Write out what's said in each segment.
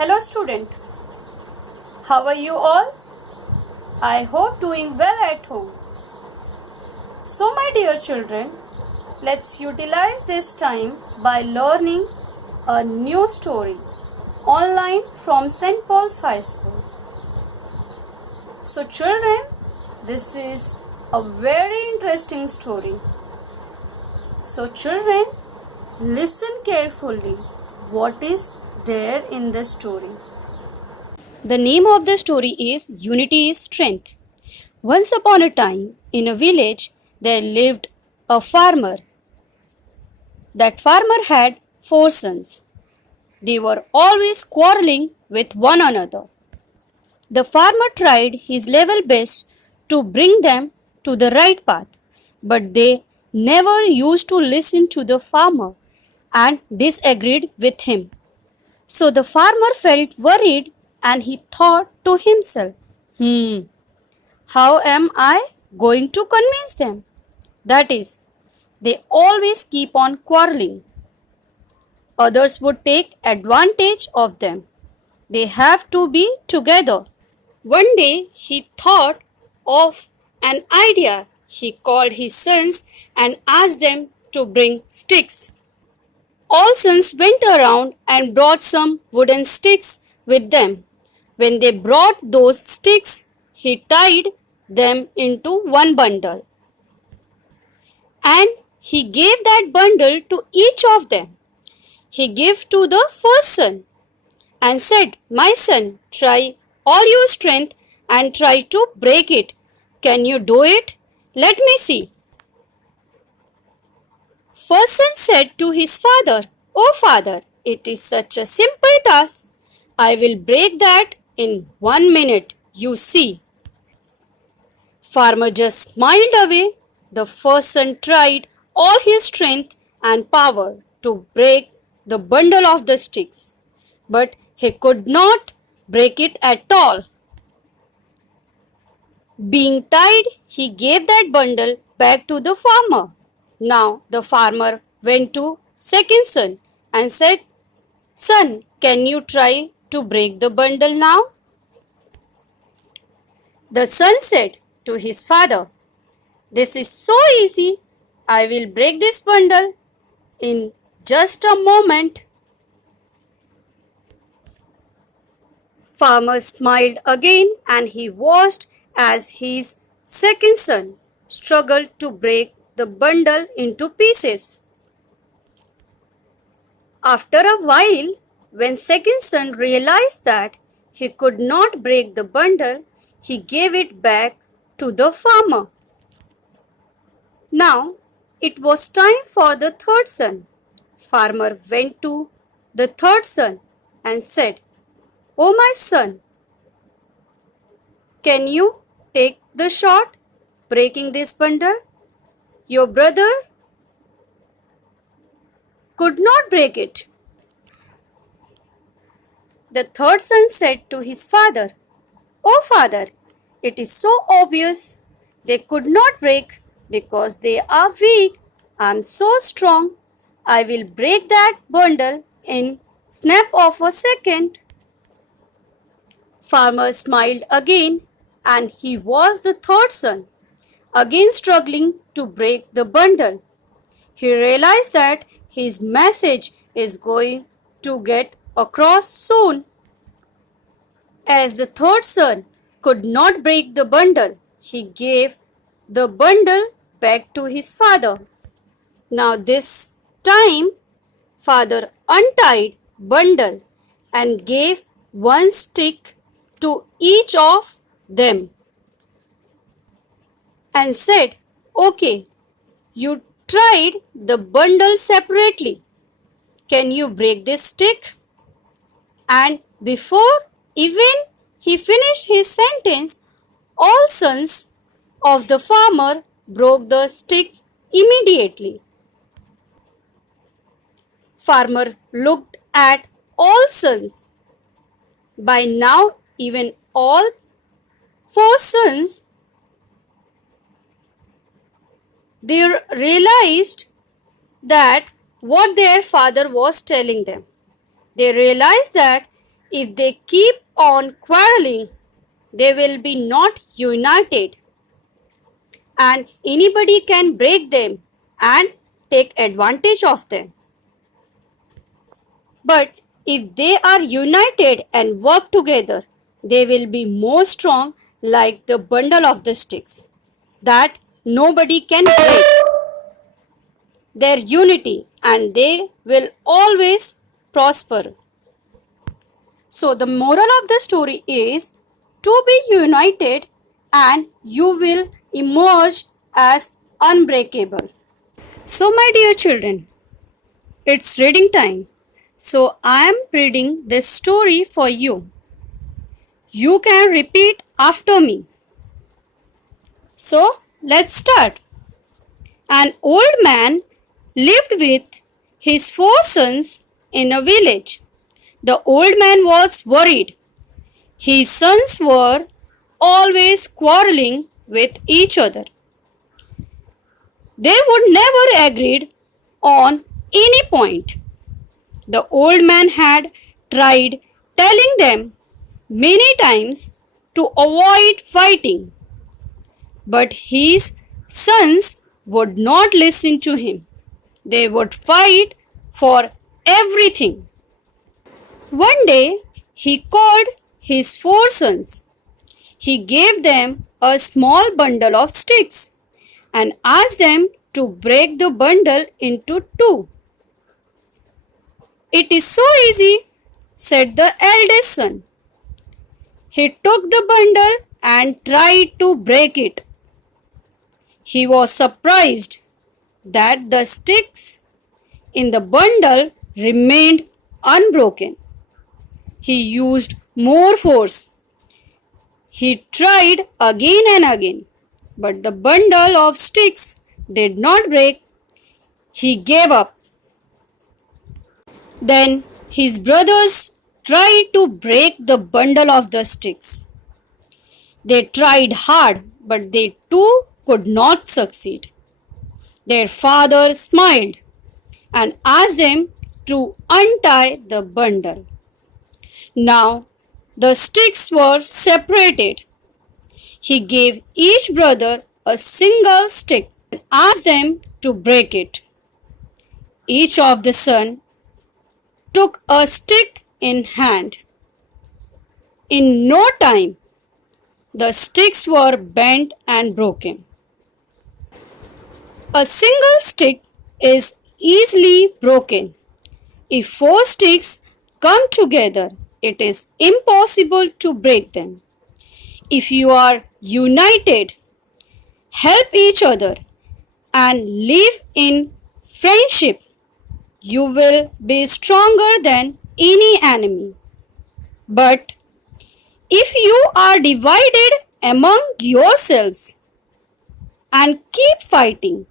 Hello student, how are you all? I hope doing well at home. So my dear children, let's utilize this time by learning a new story online from St. Paul's High School. So children, this is a very interesting story. So children, listen carefully what is there in the story. The name of the story is Unity is Strength. Once upon a time, in a village, there lived a farmer. That farmer had 4 sons. They were always quarreling with one another. The farmer tried his level best to bring them to the right path, but they never used to listen to the farmer and disagreed with him. So the farmer felt worried and he thought to himself, how am I going to convince them? That is, they always keep on quarreling. Others would take advantage of them. They have to be together. One day he thought of an idea. He called his sons and asked them to bring sticks. All sons went around and brought some wooden sticks with them. When they brought those sticks, he tied them into one bundle. And he gave that bundle to each of them. He gave to the first son and said, "My son, try all your strength and try to break it. Can you do it? Let me see." First son said to his father, "Oh father, it is such a simple task. I will break that in 1 minute, you see." Farmer just smiled away. The first son tried all his strength and power to break the bundle of the sticks, but he could not break it at all. Being tied, he gave that bundle back to the farmer. Now the farmer went to second son and said, "Son, can you try to break the bundle now?" The son said to his father, "This is so easy. I will break this bundle in just a moment." Farmer smiled again and he watched as his second son struggled to break the bundle into pieces. After a while, when second son realized that he could not break the bundle, he gave it back to the farmer. Now it was time for the third son. Farmer went to the third son and said, "Oh my son, can you take the shot breaking this bundle? Your brother could not break it." The third son said to his father, "Oh father, it is so obvious. They could not break because they are weak. I am so strong. I will break that bundle in snap of a second." Farmer smiled again and he was the third son, again struggling to break the bundle. He realized that his message is going to get across soon. As the third son could not break the bundle, he gave the bundle back to his father. Now this time, father untied bundle and gave one stick to each of them and said, "Okay, you tried the bundle separately. Can you break this stick?" And before even he finished his sentence, all sons of the farmer broke the stick immediately. Farmer looked at all sons. By now, even all 4 sons, they realized that what their father was telling them. They realized that If they keep on quarreling, they will be not united, and anybody can break them and take advantage of them. But if they are united and work together, they will be more strong like the bundle of the sticks that nobody can break their unity, and they will always prosper. So the moral of the story is to be united and you will emerge as unbreakable. So my dear children, it's reading time. So I am reading this story for you. You can repeat after me. So let's start. An old man lived with his 4 sons in a village. The old man was worried. His sons were always quarreling with each other. They would never agree on any point. The old man had tried telling them many times to avoid fighting, but his sons would not listen to him. They would fight for everything. One day he called his 4 sons. He gave them a small bundle of sticks and asked them to break the bundle into two. "It is so easy," said the eldest son. He took the bundle and tried to break it. He was surprised that the sticks in the bundle remained unbroken. He used more force. He tried again and again, but the bundle of sticks did not break. He gave up. Then his brothers tried to break the bundle of the sticks. They tried hard, but they too could not succeed. Their father smiled and asked them to untie the bundle. Now the sticks were separated. He gave each brother a single stick and asked them to break it. Each of the sons took a stick in hand. In no time, the sticks were bent and broken. A single stick is easily broken. If 4 sticks come together, it is impossible to break them. If you are united, help each other, and live in friendship, you will be stronger than any enemy. But if you are divided among yourselves and keep fighting,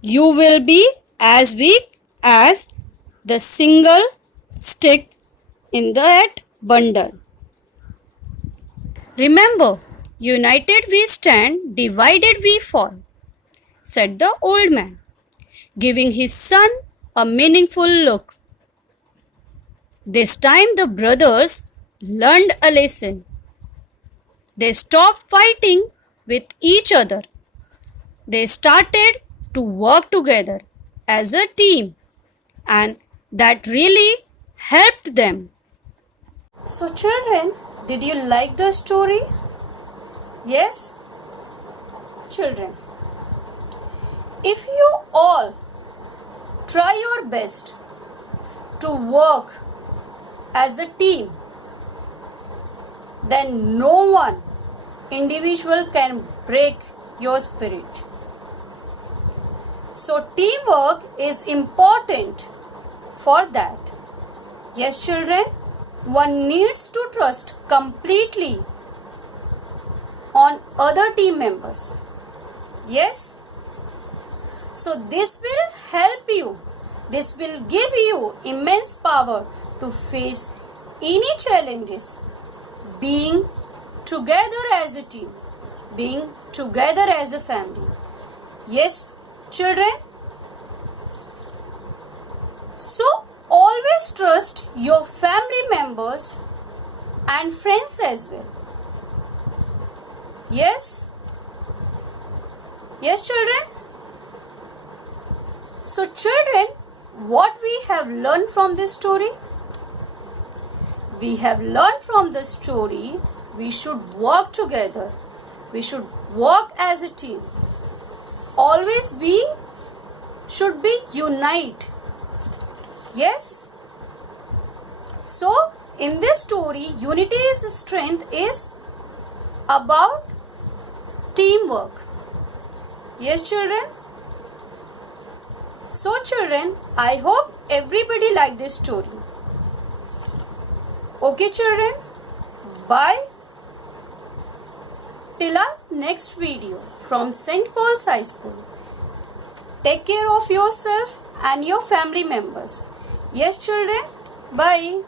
you will be as weak as the single stick in that bundle. Remember, united we stand, divided we fall, said the old man, giving his son a meaningful look. This time the brothers learned a lesson. They stopped fighting with each other. They started to work together as a team, and that really helped them. So children, did you like the story? Yes? Children, if you all try your best to work as a team, then no one individual can break your spirit. So teamwork is important for that. Yes, children, one needs to trust completely on other team members. Yes? So this will help you. This will give you immense power to face any challenges. Being together as a team, being together as a family. Yes, children? So always trust your family members and friends as well. Yes? Yes, children? So, children, what we have learned from this story? We have learned from this story we should work together. We should work as a team. Always should be unite. Yes? So, in this story, unity's strength is about teamwork. Yes, children? So, children, I hope everybody liked this story. Okay, children? Bye. Till our next video from St. Paul's High School. Take care of yourself and your family members. Yes, children? Bye.